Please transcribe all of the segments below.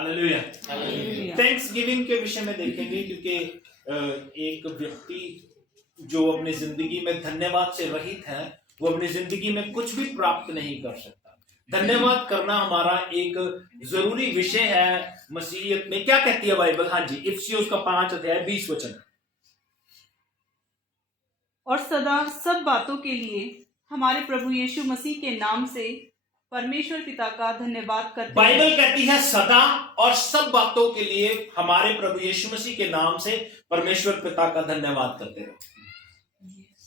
Hallelujah. Thanks giving के विषय में देखेंगे, क्योंकि एक व्यक्ति जो अपनी जिंदगी में धन्यवाद से रहित है, वो अपनी जिंदगी में कुछ भी प्राप्त नहीं कर सकता। धन्यवाद करना हमारा एक जरूरी विषय है मसीहियत में। क्या कहती है बाइबल? हाँ जी, इफिसियों का 5:20 और सदा सब बातों के लिए हमारे प्रभु यीशु मसीह के नाम से परमेश्वर पिता का धन्यवाद करते हैं। बाइबल कहती है सदा और सब बातों के लिए हमारे प्रभु यीशु मसीह के नाम से परमेश्वर पिता का धन्यवाद करते रहो।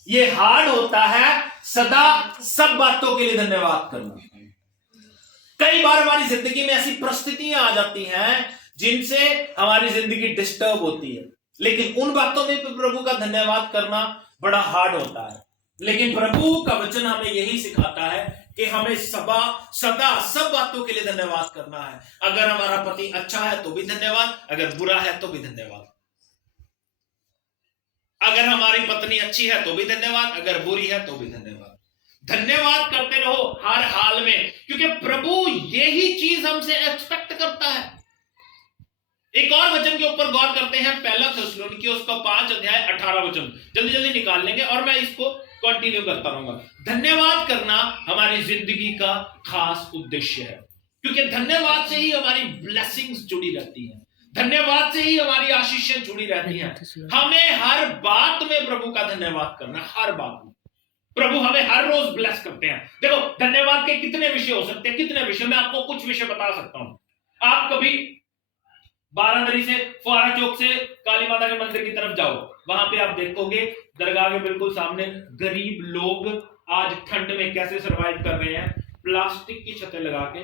ये हार्ड होता है सदा सब बातों के लिए धन्यवाद करना। कई बार हमारी जिंदगी में ऐसी परिस्थितियां आ जाती हैं जिनसे हमारी जिंदगी डिस्टर्ब होती है, लेकिन उन बातों में प्रभु का धन्यवाद करना बड़ा हार्ड होता है। लेकिन प्रभु का वचन हमें यही सिखाता है कि हमें सदा सब बातों के लिए धन्यवाद करना है। अगर हमारा पति अच्छा है तो भी धन्यवाद, अगर बुरा है तो भी धन्यवाद। अगर हमारी पत्नी अच्छी है तो भी धन्यवाद, अगर बुरी है तो भी धन्यवाद। धन्यवाद करते रहो हर हाल में, क्योंकि प्रभु यही चीज हमसे एक्सपेक्ट करता है। एक और वचन के ऊपर गौर करते हैं, पहला थिस्सलुनीकियों उसका 5:18 जल्दी जल्दी निकाल लेंगे और मैं इसको कंटिन्यू करता रहूंगा। धन्यवाद करना हमारी जिंदगी का खास उद्देश्य है, क्योंकि धन्यवाद से ही हमारी ब्लेसिंग्स जुड़ी रहती हैं, धन्यवाद से ही हमारी आशीषें जुड़ी रहती हैं। हमें हर बात में प्रभु का धन्यवाद करना, हर बात में। प्रभु हमें हर रोज ब्लेस करते हैं। देखो, धन्यवाद के कितने विषय हो सकते हैं, कितने विषय। मैं आपको कुछ विषय बता सकता हूं। आप कभी बारादरी से, फुआरा चौक से काली माता के मंदिर की तरफ जाओ, वहां पे आप देखोगे दरगाह के बिल्कुल सामने गरीब लोग आज ठंड में कैसे सरवाइव कर रहे हैं। प्लास्टिक की छतें लगा के,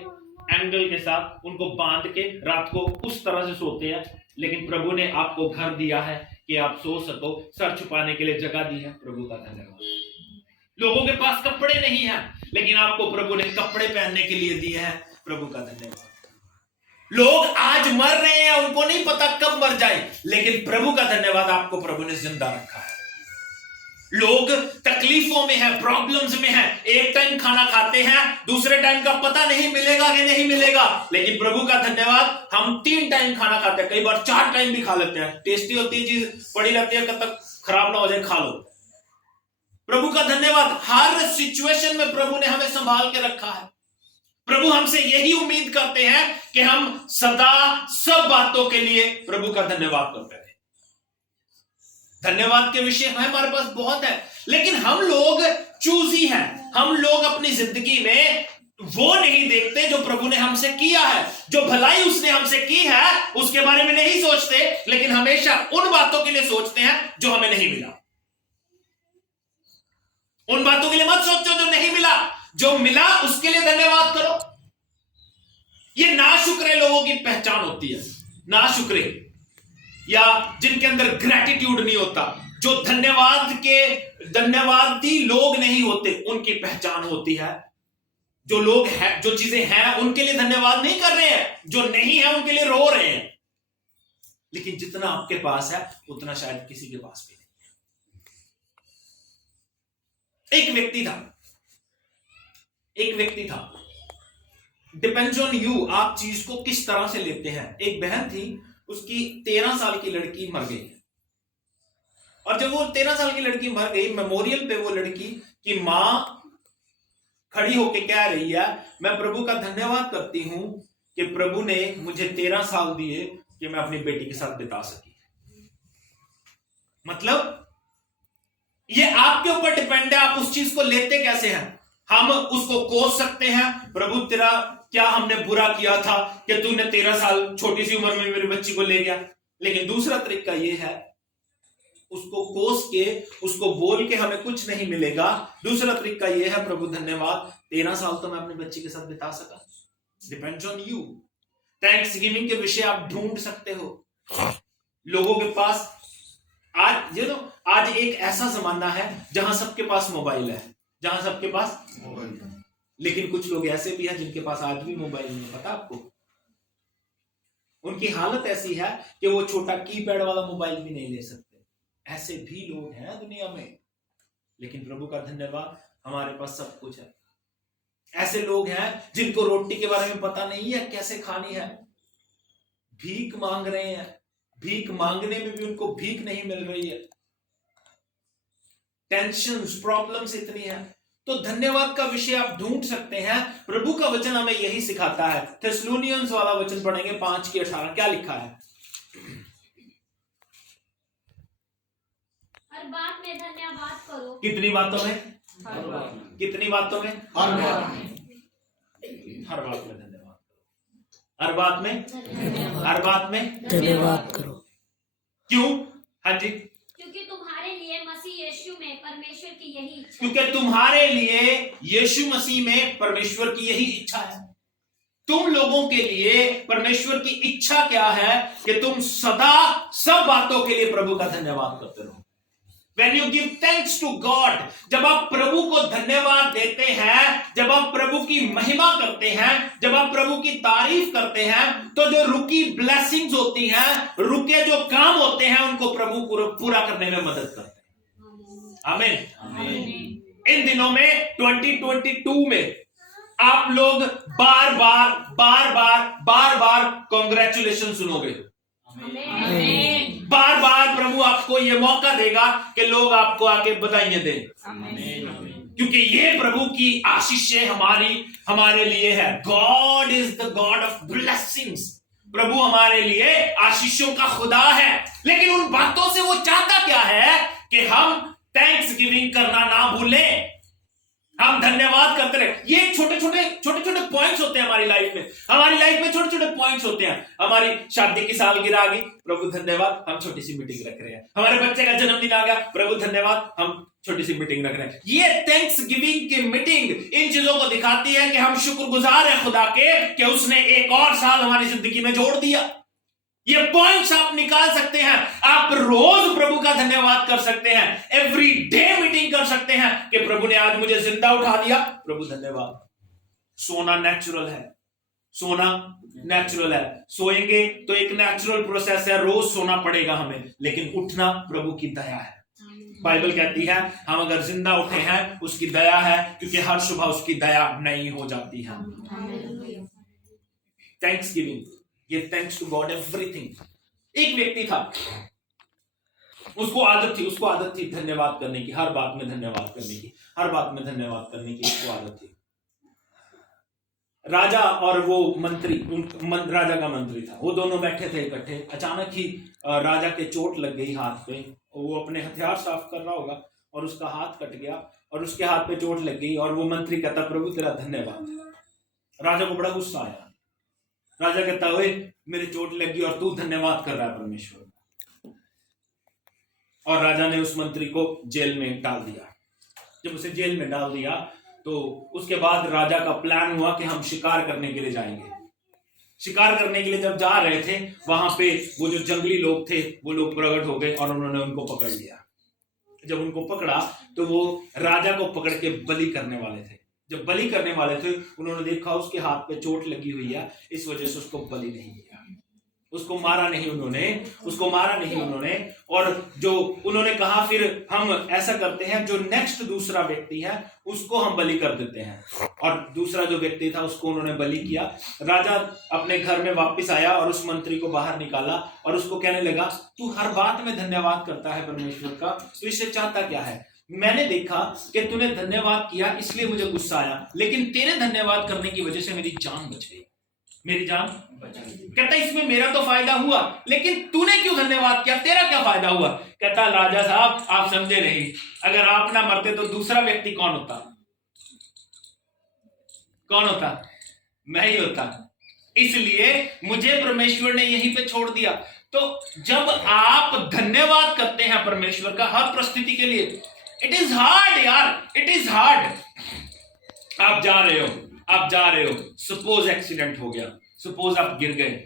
एंगल के साथ उनको बांध के रात को उस तरह से सोते हैं। लेकिन प्रभु ने आपको घर दिया है कि आप सो सको, सर छुपाने के लिए जगह दी है। प्रभु का धन्यवाद। लोगों के पास कपड़े नहीं हैं, लेकिन आपको प्रभु ने कपड़े पहनने के लिए दिए हैं। प्रभु का धन्यवाद। लोग आज मर रहे हैं, उनको नहीं पता कब मर जाए, लेकिन प्रभु का धन्यवाद, आपको प्रभु ने जिंदा रखा है। लोग तकलीफों में है, प्रॉब्लम्स में है, एक टाइम खाना खाते हैं, दूसरे टाइम का पता नहीं मिलेगा कि नहीं मिलेगा, लेकिन प्रभु का धन्यवाद, हम 3 टाइम खाना खाते हैं, कई बार 4 टाइम भी खा लेते हैं। टेस्टी होती है चीज, पड़ी रहती है, कब तक खराब ना हो जाए, खा लो। प्रभु का धन्यवाद। हर सिचुएशन में प्रभु ने हमें संभाल के रखा है। प्रभु हमसे यही उम्मीद करते हैं कि हम सदा सब बातों के लिए प्रभु का धन्यवाद करते रहे। धन्यवाद के विषय हमारे पास बहुत है, लेकिन हम लोग चूजी हैं। हम लोग अपनी जिंदगी में वो नहीं देखते जो प्रभु ने हमसे किया है, जो भलाई उसने हमसे की है उसके बारे में नहीं सोचते, लेकिन हमेशा उन बातों के लिए सोचते हैं जो हमें नहीं मिला। उन बातों के लिए मत सोचो जो नहीं मिला, जो मिला उसके लिए धन्यवाद करो। ये नाशुक्रे लोगों की पहचान होती है। नाशुक्रे या जिनके अंदर ग्रैटिट्यूड नहीं होता, जो धन्यवादी लोग नहीं होते, उनकी पहचान होती है। जो लोग हैं, जो चीजें हैं, उनके लिए धन्यवाद नहीं कर रहे हैं, जो नहीं है उनके लिए रो रहे हैं। लेकिन जितना आपके पास है उतना शायद किसी के पास भी नहीं। एक व्यक्ति था। डिपेंड्स ऑन यू, आप चीज को किस तरह से लेते हैं। एक बहन थी, उसकी 13 साल की लड़की मर गई, और जब वो 13 साल की लड़की मर गई, मेमोरियल पे वो लड़की की मां खड़ी होके कह रही है, मैं प्रभु का धन्यवाद करती हूं कि प्रभु ने मुझे 13 साल दिए कि मैं अपनी बेटी के साथ बिता सकी। मतलब ये आपके ऊपर डिपेंड है, आप उस चीज को लेते कैसे हैं। हम उसको कोस सकते हैं, प्रभु तेरा क्या हमने बुरा किया था कि तूने 13 साल छोटी सी उम्र में मेरी बच्ची को ले गया। लेकिन दूसरा तरीका यह है, उसको कोस के, उसको बोल के हमें कुछ नहीं मिलेगा। दूसरा तरीका यह है, प्रभु धन्यवाद, 13 साल तो मैं अपनी बच्ची के साथ बिता सका। Depends on you. Thanks giving के विषय आप ढूंढ सकते हो लोगों के पास। आज एक ऐसा जमाना है जहां सबके पास मोबाइल है, जहां सबके पास मोबाइल है। लेकिन कुछ लोग ऐसे भी हैं जिनके पास आज भी मोबाइल नहीं है। पता आपको, उनकी हालत ऐसी है कि वो छोटा कीपैड वाला मोबाइल भी नहीं ले सकते। ऐसे भी लोग हैं दुनिया में। लेकिन प्रभु का धन्यवाद, हमारे पास सब कुछ है। ऐसे लोग हैं जिनको रोटी के बारे में पता नहीं है कैसे खानी है। भीख मांग रहे हैं, भीख मांगने में भी उनको भीख नहीं मिल रही है, टेंशन्स, प्रॉब्लम्स इतनी है, तो धन्यवाद का विषय आप ढूंढ सकते हैं। प्रभु का वचन हमें यही सिखाता है। थेस्सलुनियंस वाला वचन पढ़ेंगे 5:18, क्या लिखा है? हर बात में धन्यवाद करो। कितनी बातों में? हर बात। कितनी बातों में? हर बात में। हर बात में धन्यवाद करो। हर बात में? हर बात में धन्यवाद करो। क्यों? हाँ जी, क्योंकि तुम्हारे लिए मसीह यीशु में परमेश्वर की यही इच्छा है। क्योंकि तुम्हारे लिए यीशु मसीह में परमेश्वर की यही इच्छा है। तुम लोगों के लिए परमेश्वर की इच्छा क्या है? कि तुम सदा सब बातों के लिए प्रभु का धन्यवाद करते रहो। When you give thanks to God, जब आप प्रभु को धन्यवाद देते हैं, जब आप प्रभु की महिमा करते हैं, जब आप प्रभु की तारीफ करते हैं, तो जो रुकी ब्लेसिंग्स होती हैं, रुके जो काम होते हैं, उनको प्रभु पूरा करने में मदद करते हैं। आमीन। इन दिनों में 2022 में आप लोग बार बार कॉन्ग्रेचुलेशन सुनोगे। बार बार प्रभु आपको यह मौका देगा कि लोग आपको आके बधाइयां दें, क्योंकि ये प्रभु की आशीषें हमारे लिए है। God is the God of blessings. प्रभु हमारे लिए आशीषों का खुदा है। लेकिन उन बातों से वो चाहता क्या है? कि हम थैंक्स गिविंग करना ना भूलें, हम धन्यवाद करते रहे। ये छोटे छोटे पॉइंट्स होते हैं हमारी लाइफ में। हमारी लाइफ में छोटे छोटे पॉइंट्स होते हैं। हमारी शादी की सालगिरह आ गई, प्रभु धन्यवाद, हम छोटी सी मीटिंग रख रहे हैं। हमारे बच्चे का जन्मदिन आ गया, प्रभु धन्यवाद, हम छोटी सी मीटिंग रख रहे हैं। ये थैंक्स गिविंग की मीटिंग इन चीजों को दिखाती है कि हम शुक्रगुजार हैं खुदा के कि उसने एक और साल हमारी जिंदगी में जोड़ दिया। ये पॉइंट्स आप निकाल सकते हैं। आप रोज प्रभु का धन्यवाद कर सकते हैं। एवरी डे मीटिंग कर सकते हैं कि प्रभु ने आज मुझे जिंदा उठा दिया, प्रभु धन्यवाद। सोना नेचुरल है, सोना नेचुरल है। सोएंगे तो एक नेचुरल प्रोसेस है, रोज सोना पड़ेगा हमें, लेकिन उठना प्रभु की दया है। बाइबल कहती है हम अगर जिंदा उठे हैं उसकी दया है, क्योंकि हर सुबह उसकी दया नई हो जाती है। Thanksgiving, give thanks to God everything. एक व्यक्ति था, उसको आदत थी धन्यवाद करने की, हर बात में धन्यवाद करने की, हर बात में धन्यवाद करने की उसको आदत थी। राजा और वो मंत्री, राजा का मंत्री था, वो दोनों बैठे थे इकट्ठे। अचानक ही राजा के चोट लग गई हाथ पे। वो अपने हथियार साफ कर रहा होगा और उसका हाथ कट गया और उसके हाथ पे चोट लग गई। और वो मंत्री कहता प्रभु तेरा धन्यवाद। राजा को बड़ा गुस्सा आया। राजा कहता ओए मेरे चोट लगी और तू धन्यवाद कर रहा है परमेश्वर। और राजा ने उस मंत्री को जेल में डाल दिया। जब उसे जेल में डाल दिया तो उसके बाद राजा का प्लान हुआ कि हम शिकार करने के लिए जाएंगे। शिकार करने के लिए जब जा रहे थे, वहां पे वो जो जंगली लोग थे वो लोग प्रकट हो गए और उन्होंने उनको पकड़ लिया। जब उनको पकड़ा तो वो राजा को पकड़ के बलि करने वाले थे। जब बलि करने वाले थे उन्होंने देखा उसके हाथ पे चोट लगी हुई है, इस वजह से उसको बलि नहीं किया, उसको मारा नहीं उन्होंने। और जो उन्होंने कहा फिर हम ऐसा करते हैं, जो नेक्स्ट दूसरा व्यक्ति है उसको हम बलि कर देते हैं। और दूसरा जो व्यक्ति था उसको उन्होंने बलि किया। राजा अपने घर में वापस आया और उस मंत्री को बाहर निकाला और उसको कहने लगा तू हर बात में धन्यवाद करता है परमेश्वर का, तो इससे चाहता क्या है? मैंने देखा कि तूने धन्यवाद किया इसलिए मुझे गुस्सा आया, लेकिन तेरे धन्यवाद करने की वजह से मेरी जान बच गई, मेरी जान बच गई। कहता इसमें मेरा तो फायदा हुआ, लेकिन तूने क्यों धन्यवाद किया, तेरा क्या फायदा हुआ? कहता राजा साहब आप समझे नहीं, अगर आप ना मरते तो दूसरा व्यक्ति कौन होता? मैं ही होता। इसलिए मुझे परमेश्वर ने यहीं पे छोड़ दिया। तो जब आप धन्यवाद करते हैं परमेश्वर का हर परिस्थिति के लिए, इट इज हार्ड यार, इट इज हार्ड। आप जा रहे हो, सपोज एक्सीडेंट हो गया, सपोज आप गिर गए,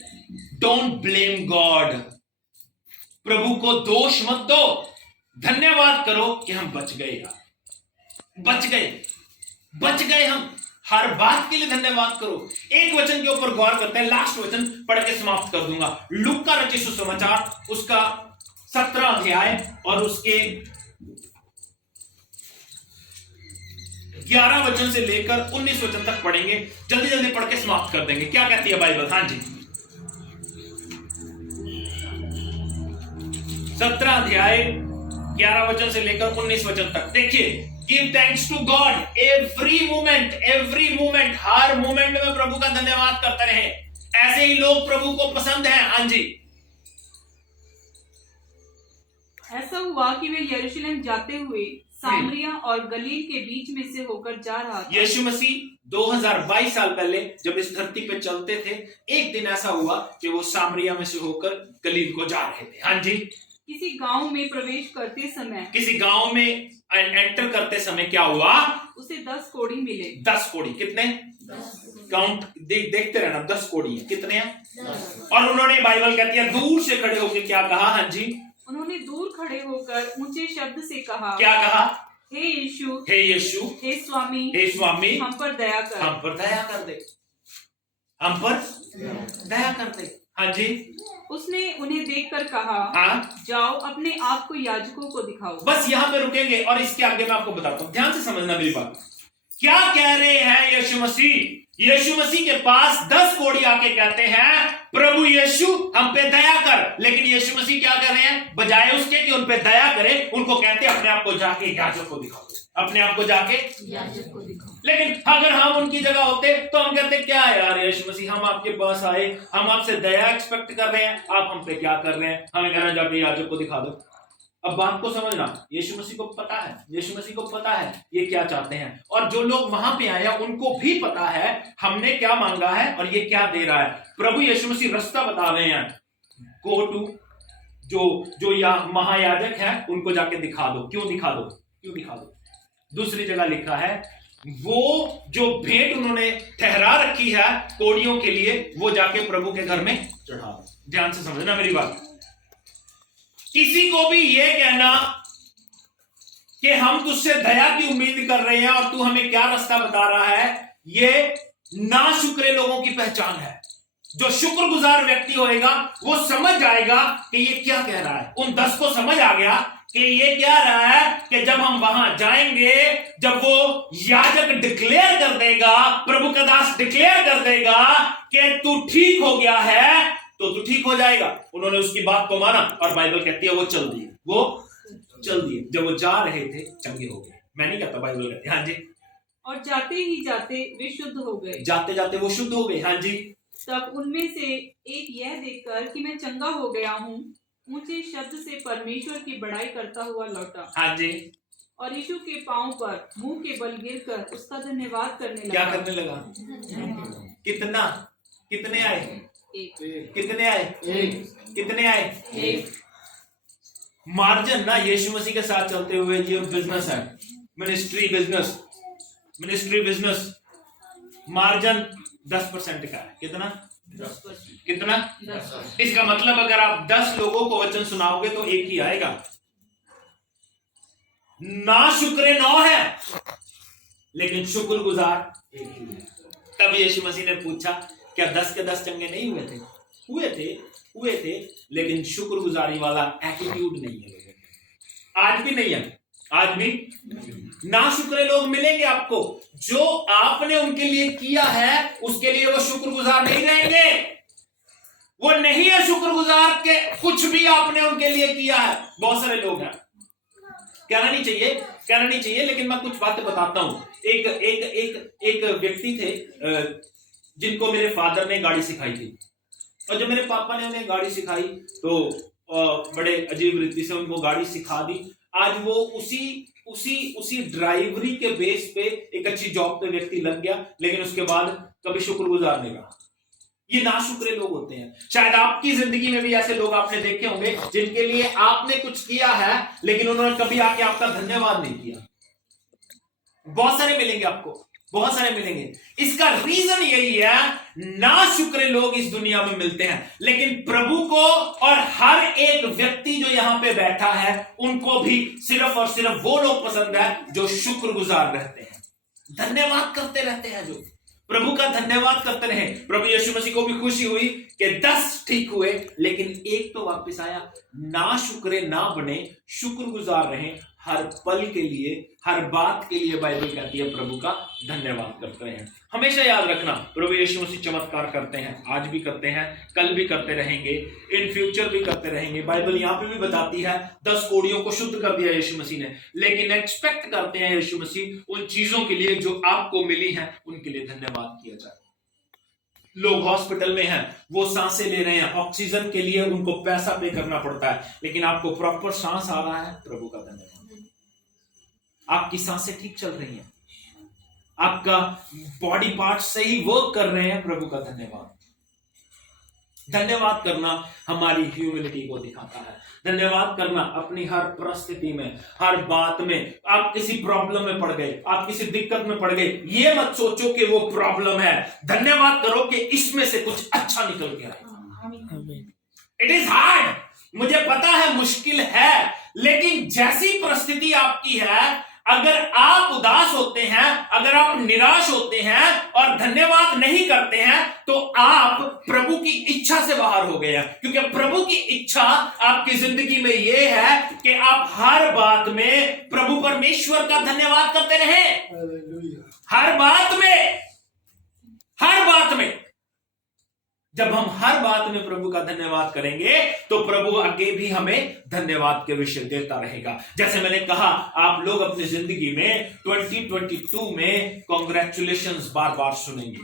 डोंट ब्लेम गॉड, प्रभु को दोष मत दो, धन्यवाद करो कि हम बच गए यार, बच गए हम। हर बात के लिए धन्यवाद करो। एक वचन के ऊपर गौर करते हैं, लास्ट वचन पढ़ के समाप्त कर दूंगा। लूका रचित सुसमाचार उसका 17 अध्याय और उसके 11 वचन से लेकर 19 वचन तक पढ़ेंगे। जल्दी जल्दी पढ़ के समाप्त कर देंगे। क्या कहती है बाइबल? हाँ जी, 17 अध्याय 11 वचन से लेकर 19 वचन तक देखिए, give thanks to God every moment, हर मोमेंट में प्रभु का धन्यवाद करते रहे। ऐसे ही लोग प्रभु को पसंद हैं। हाँ जी, ऐसा हुआ कि वे यरूशलेम जाते हुए सामरिया और गलील के बीच में से होकर जा रहा था। यीशु मसीह 2022 साल पहले जब इस धरती पे चलते थे, एक दिन ऐसा हुआ कि वो सामरिया में से होकर गलील को जा रहे थे। हाँ जी, किसी गांव में प्रवेश करते समय, किसी गांव में एंटर करते समय क्या हुआ? उसे 10 कोढ़ी मिले। 10 कोढ़ी। कितने? काउंट देखते रहना, 10 कोढ़ी है। कितने हैं? और उन्होंने, बाइबल कहती है, दूर से खड़े होकर क्या कहा? हाँ जी, उन्होंने दूर खड़े होकर ऊंचे शब्द से कहा। क्या कहा? हे यीशु, हे यीशु, हे स्वामी, हे स्वामी, हम पर दया कर, हम पर दया कर दे, हम पर दया कर दे। हाँ जी, उसने उन्हें देखकर कहा, हाँ, जाओ अपने आप को याजकों को दिखाओ। बस यहाँ पे रुकेंगे और इसके आगे मैं आपको बताता हूँ, ध्यान से समझना मेरी बात। क्या कह रहे हैं यीशु मसीह? यीशु मसीह के पास 10 कोढ़ी आके कहते हैं, प्रभु यीशु हम पे दया कर। लेकिन यीशु मसीह क्या कर रहे हैं? बजाय उसके कि उन पे दया करें, उनको कहते हैं अपने आप को जाके याजक को दिखाओ, अपने आप को जाके याजक को दिखाओ। लेकिन अगर हम उनकी जगह होते तो हम कहते, क्या यार यीशु मसीह, हम आपके पास आए, हम आपसे दया एक्सपेक्ट कर रहे हैं, आप हम पे क्या कर रहे हैं? हमें कहना जाके याजक को दिखा दो। अब बात को समझना, यीशु मसीह को पता है, यीशु मसीह को पता है ये क्या चाहते हैं, और जो लोग वहां पे आए हैं उनको भी पता है हमने क्या मांगा है और ये क्या दे रहा है। प्रभु यीशु मसीह रास्ता बता रहे हैं, गो टू जो या महायाजक है उनको जाके दिखा दो। क्यों दिखा दो? क्यों दिखा दो? दूसरी जगह लिखा है, वो जो भेंट उन्होंने ठहरा रखी है कोढ़ियों के लिए, वो जाके प्रभु के घर में चढ़ा दो। ध्यान से समझना मेरी बात। किसी को भी ये कहना कि हम तुझसे दया की उम्मीद कर रहे हैं और तू हमें क्या रास्ता बता रहा है, ये नाशुक्रे लोगों की पहचान है। जो शुक्रगुजार व्यक्ति होएगा वो समझ जाएगा कि ये क्या कह रहा है। उन 10 को समझ आ गया कि ये क्या रहा है कि जब हम वहां जाएंगे, जब वो याजक डिक्लेयर कर देगा, प्रभु का दास डिक्लेयर कर देगा कि तू ठीक हो गया है, तो तू ठीक हो जाएगा। उन्होंने उसकी बात को माना और बाइबल कहती है वो चल दिए, वो चल दिए। जब वो जा रहे थे चंगे हो गए। मैं नहीं कहता, बाइबल कहती है। हाँ जी, और जाते ही जाते वे शुद्ध हो गए। जाते जाते वो शुद्ध हो गए। हाँ जी, तब उनमें से एक यह देखकर कि मैं चंगा हो गया हूँ, ऊंचे शब्द से परमेश्वर की बड़ाई करता हुआ लौटा। हाँ जी, और यीशु के पांव पर मुंह के बल गिरकर उसका धन्यवाद करने लगा। क्या करने लगा? कितना? कितने आए? कितने आए? कितने आए? एक। मार्जिन ना यीशु मसीह के साथ चलते हुए ये बिजनेस है, मिनिस्ट्री बिजनेस, मार्जिन 10% का है। कितना? 10%। कितना? 10%। इसका मतलब अगर आप 10 लोगों को वचन सुनाओगे तो एक ही आएगा। ना शुक्र 9 है लेकिन शुक्रगुजार एक ही है। तब यीशु मसीह ने पूछा, क्या 10 के 10 चंगे नहीं हुए थे? हुए थे, लेकिन शुक्रगुजारी वाला एटीट्यूड नहीं है। आज भी नहीं है, आज भी ना शुक्रे लोग मिलेंगे आपको। जो आपने उनके लिए किया है उसके लिए वो शुक्रगुजार नहीं रहेंगे। वो नहीं है शुक्रगुजार के कुछ भी आपने उनके लिए किया है। बहुत सारे लोग हैं, कहना नहीं चाहिए, लेकिन मैं कुछ बातें बताता हूं। एक व्यक्ति थे जिनको मेरे फादर ने गाड़ी सिखाई थी, और जब मेरे पापा ने उन्हें गाड़ी सिखाई तो बड़े अजीब रीति से उनको गाड़ी सिखा दी। आज वो उसी ड्राइवरी के बेस पे एक अच्छी जॉब पे व्यक्ति लग गया, लेकिन उसके बाद कभी शुक्रगुजार नहीं रहा। ये नाशुक्रे लोग होते हैं। शायद आपकी जिंदगी में भी ऐसे लोग आपने देखे होंगे जिनके लिए आपने कुछ किया है लेकिन उन्होंने कभी आके आपका धन्यवाद नहीं किया। बहुत सारे मिलेंगे आपको, बहुत सारे मिलेंगे। इसका रीजन यही है, नाशुक्रे लोग इस दुनिया में मिलते हैं, लेकिन प्रभु को और हर एक व्यक्ति जो यहां पे बैठा है उनको भी सिर्फ और सिर्फ वो लोग पसंद है जो शुक्रगुजार रहते हैं, धन्यवाद करते रहते हैं, जो प्रभु का धन्यवाद करते रहे। प्रभु यीशु मसीह को भी खुशी हुई कि 10 ठीक हुए, लेकिन एक तो वापस आया। ना शुक्रे ना बने, शुक्रगुजार रहे, हर पल के लिए, हर बात के लिए बाइबल कहती है प्रभु का धन्यवाद करते हैं। हमेशा याद रखना, प्रभु यीशु मसीह चमत्कार करते हैं, आज भी करते हैं, कल भी करते रहेंगे, इन फ्यूचर भी करते रहेंगे। बाइबल यहाँ पे भी बताती है 10 कोड़ियों को शुद्ध कर दिया यीशु मसीह ने, लेकिन एक्सपेक्ट करते हैं यीशु मसीह उन चीजों के लिए जो आपको मिली हैं, उनके लिए धन्यवाद किया जाए। लोग हॉस्पिटल में हैं, वो सांसें ले रहे हैं, ऑक्सीजन के लिए उनको पैसा पे करना पड़ता है, लेकिन आपको प्रॉपर सांस आ रहा है, प्रभु का धन्यवाद। आपकी सांसें ठीक चल रही हैं, आपका बॉडी पार्ट सही वर्क कर रहे हैं, प्रभु का धन्यवाद। धन्यवाद करना हमारी ह्यूमिलिटी को दिखाता है। धन्यवाद करना अपनी हर परिस्थिति में, हर बात में। आप किसी प्रॉब्लम में पड़ गए, आप किसी दिक्कत में पड़ गए, ये मत सोचो कि वो प्रॉब्लम है, धन्यवाद करो कि इसमें से कुछ अच्छा निकल के आए। इट इज हार्ड, मुझे पता है मुश्किल है, लेकिन जैसी परिस्थिति आपकी है, अगर आप उदास होते हैं, अगर आप निराश होते हैं और धन्यवाद नहीं करते हैं, तो आप प्रभु की इच्छा से बाहर हो गए हैं। क्योंकि प्रभु की इच्छा आपकी जिंदगी में यह है कि आप हर बात में प्रभु परमेश्वर का धन्यवाद करते रहें। हर बात में, हर बात में। जब हम हर बात में प्रभु का धन्यवाद करेंगे, तो प्रभु आगे भी हमें धन्यवाद के विषय देता रहेगा। जैसे मैंने कहा, आप लोग अपनी जिंदगी में 2022 में कॉन्ग्रेचुलेशंस बार बार सुनेंगे।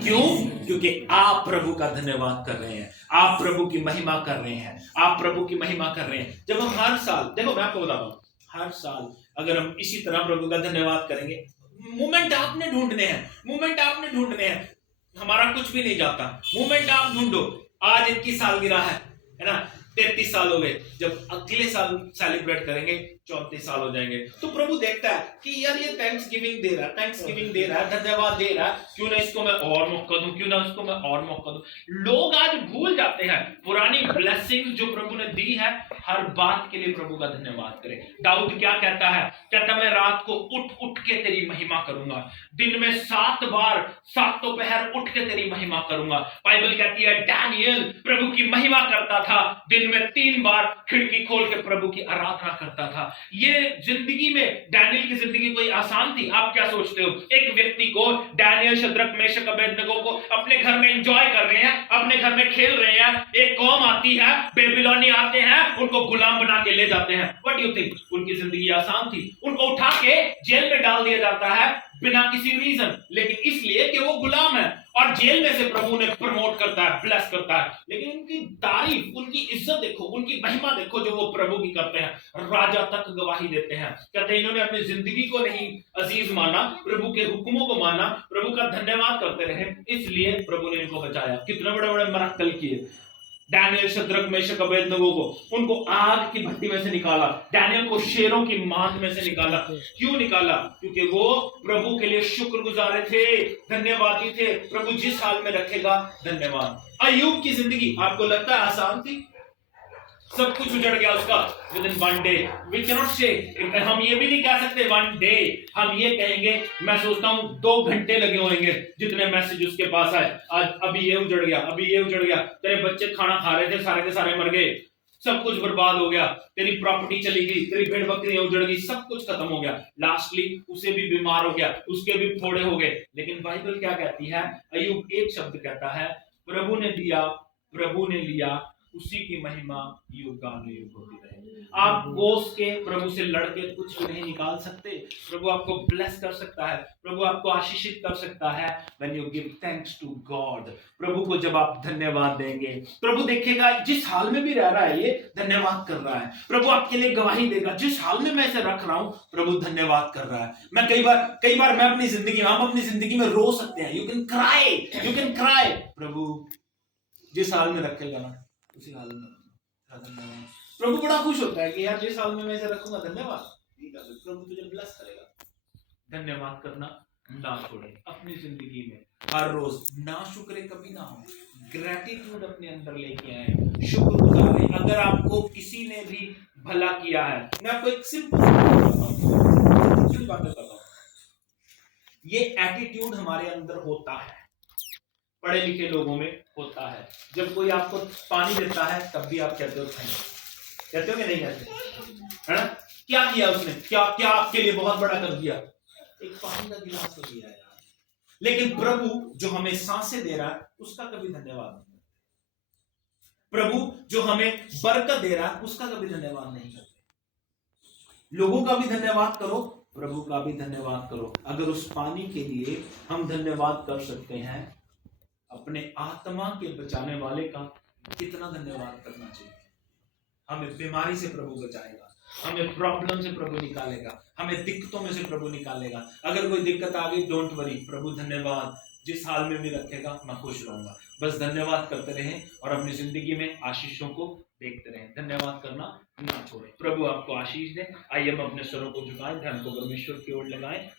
क्यों? क्योंकि आप प्रभु का धन्यवाद कर रहे हैं, आप प्रभु की महिमा कर रहे हैं, आप प्रभु की महिमा कर रहे हैं। जब हम हर साल, देखो मैं आपको बताता हूं, हर साल अगर हम इसी तरह प्रभु का धन्यवाद करेंगे, मोमेंट आपने ढूंढने हैं, मोमेंट आपने ढूंढने हैं, हमारा कुछ भी नहीं जाता। मोमेंट आप ढूंढो। आज इनकी सालगिरह है ना, 33 साल हो गए, जब अगले साल सेलिब्रेट करेंगे 34 साल हो जाएंगे, तो प्रभु देखता है कि यार ये थैंक्स गिविंग दे रहा है, थैंक्स गिविंग दे रहा है, धन्यवाद दे रहा है, क्यों ना इसको मैं और मौका दूं, क्यों ना इसको मैं और मौका दूं। लोग आज भूल जाते हैं पुरानी ब्लेसिंग्स जो प्रभु ने दी है। हर बात के लिए प्रभु का धन्यवाद करें। दाऊद क्या कहता है? कहता मैं रात को उठ उठ के तेरी महिमा करूंगा, दिन में 7 बार 7 दोपहर उठ के तेरी महिमा करूंगा। बाइबल कहती है डैनियल प्रभु की महिमा करता था, दिन में 3 बार खिड़की खोल के प्रभु की आराधना करता था। ये जिंदगी में डैनियल की जिंदगी कोई आसान थी? आप क्या सोचते हो? एक व्यक्ति को, डैनियल, शद्रक, मेशक, अबेदनगो को अपने घर में एंजॉय कर रहे हैं, अपने घर में खेल रहे हैं, एक कौम आती है, बेबीलोनी आते हैं, उनको गुलाम बना के ले जाते हैं। What do you think? उनकी जिंदगी आसान थी? उनको उठा के जेल में डाल दिया जाता है बिना किसी रीजन, लेकिन इसलिए कि वो गुलाम है, और जेल में से प्रभु ने प्रमोट करता है, ब्लेस करता है। लेकिन उनकी तारीफ, उनकी इज्जत देखो, उनकी महिमा देखो जो वो प्रभु की करते हैं। राजा तक गवाही देते हैं, कहते हैं इन्होंने अपनी जिंदगी को नहीं अजीज माना, प्रभु के हुक्मों को माना, प्रभु का धन्यवाद करते रहे, इसलिए प्रभु ने इनको बचाया। कितने बड़े बड़े मिरेकल किए। डैनियल, शद्रक, मेशक, अबेदनगो को उनको आग की भट्टी में से निकाला, डैनियल को शेरों की मांद में से निकाला। क्यों निकाला? क्योंकि वो प्रभु के लिए शुक्रगुजार थे, धन्यवादी थे। प्रभु जिस हाल में रखेगा धन्यवाद। अय्यूब की जिंदगी आपको लगता है आसान थी? सब कुछ उजड़ गया उसका within 1 day. We cannot say, हम ये भी नहीं कह सकते 1 डे, हम ये कहेंगे, मैं सोचता हूं 2 घंटे लगे होंगे जितने मैसेज उसके पास आए। आज अभी ये उजड़ गया, अभी ये उजड़ गया, तेरे बच्चे खाना खा रहे थे, सारे के सारे मर गए, सब कुछ बर्बाद हो गया, तेरी प्रॉपर्टी चली गई, तेरी भेड़ बकरियां उजड़ गई, सब कुछ खत्म हो गया। लास्टली उसे भी बीमार हो गया, उसके भी फोड़े हो गए। लेकिन बाइबल क्या कहती है? अय्यूब एक शब्द कहता है, प्रभु ने दिया, प्रभु ने लिया, उसी की महिमा युगानुयुग होती रहे। आप कोस के प्रभु से लड़के कुछ भी नहीं निकाल सकते। प्रभु आपको ब्लेस कर सकता है, प्रभु आपको आशीषित कर सकता है when you give thanks to God। प्रभु को जब आप धन्यवाद देंगे, प्रभु देखेगा जिस हाल में भी रह रहा है ये धन्यवाद कर रहा है। प्रभु आपके लिए गवाही देगा, जिस हाल में मैं इसे रख रहा हूं प्रभु धन्यवाद कर रहा है। मैं कई बार मैं अपनी जिंदगी में, हम अपनी जिंदगी में रो सकते हैं। यू कैन क्राई, प्रभु जिस हाल में रखेगा ना उसी हाल में धन्यवाद। प्रभु बड़ा खुश होता है कि यार जिस हाल में मैं इसे रखूंगा धन्यवाद, ठीक है, प्रभु तुझे ब्लेस करेगा। धन्यवाद करना ना छोड़े अपनी जिंदगी में, हर रोज ना शुक्र कभी ना हो, ग्रेटिट्यूड अपने अंदर लेके आए, शुक्रगुजार रहे। अगर आपको किसी ने भी भला किया है, मैं आपको एक सिंपल बात बताता हूं, ये एटीट्यूड हमारे अंदर होता है, पढ़े लिखे लोगों में होता है। जब कोई आपको पानी देता है तब भी आप कहते हो थैंक यू, कहते हो कि नहीं कहते? है ना? क्या किया उसने? क्या क्या आपके लिए बहुत बड़ा कर दिया? एक पानी का गिलास तो दिया यार। लेकिन प्रभु जो हमें सांसें दे रहा है उसका कभी धन्यवाद नहीं। प्रभु जो हमें बरकत दे रहा है उसका कभी धन्यवाद नहीं करते। लोगों का भी धन्यवाद करो, प्रभु का भी धन्यवाद करो। अगर उस पानी के लिए हम धन्यवाद कर सकते हैं, अपने आत्मा के बचाने वाले का कितना धन्यवाद करना चाहिए। हमें बीमारी से प्रभु बचाएगा, हमें प्रॉब्लम से प्रभु निकालेगा, हमें दिक्कतों में से प्रभु निकालेगा। अगर कोई दिक्कत आ गई, डोंट वरी, प्रभु धन्यवाद, जिस हाल में भी रखेगा मैं खुश रहूंगा। बस धन्यवाद करते रहें और अपनी जिंदगी में आशीषों को देखते रहें। धन्यवाद करना ना छोड़ें। प्रभु आपको आशीष दे। आइए हम अपने स्वरों को झुकाएं, ध्यान को परमेश्वर की ओर लगाएं।